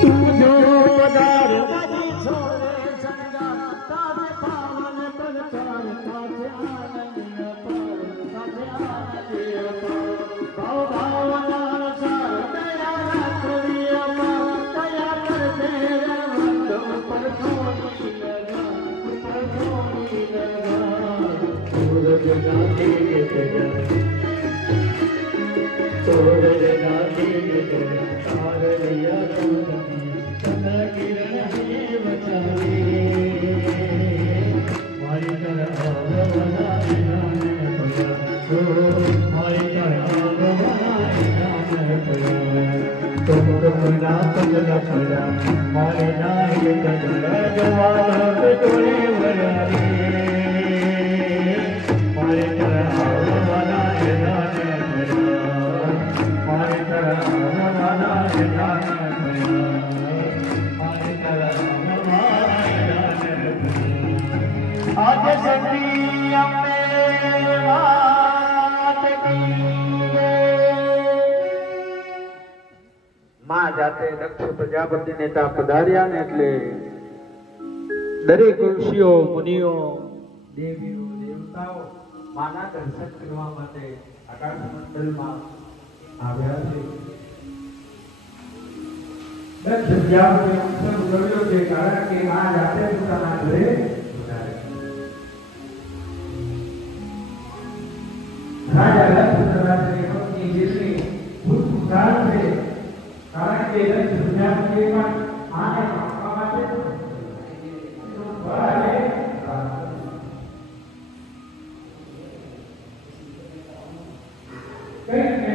તું જો પધાર તારી છોરે સંગા તારે પાવન બલકાર તારે આનંદ અપાર તારે આનંદ અપાર ભાવ ભાવના સાર દયા રાખવી અપાર દયા કરતે વંદો પર થોડી લગા સૂરજ ગાતે સૂરજ ગાતે તારલિયા ચંદ્ર કિરણ હે બચાવે મારી કર આવવાના જ્ઞાન પયા મારી કર આવવાના જ્ઞાન પયા तुम ना पगला पड़ा मारे नाय कदर जवाब तोरे वरारे मारे तरह ज्ञान भया मारे तरह ज्ञान भया मारे तरह ज्ञान भया आज सती अम्बे मात की मां जाते दक्ष प्रजापति ने ता पधार्या ने एटले दरेक ऋषिओ मुनिओ देवीओ देवताओ माना दर्शन करवा माटे आकाश मंडल में આવ્યા છે દક્ષ પ્રજાપતિ અવસર ઉજવ્યો છે કારણ કે માं જાતે પોતાના ઘરે રાજા રાજપુત્રની પત્ની જેસી ભૂત પુરાણ છે કારણ કે દક્ષ પ્રજાપતિએ પણ આને આપવા માટે કઈ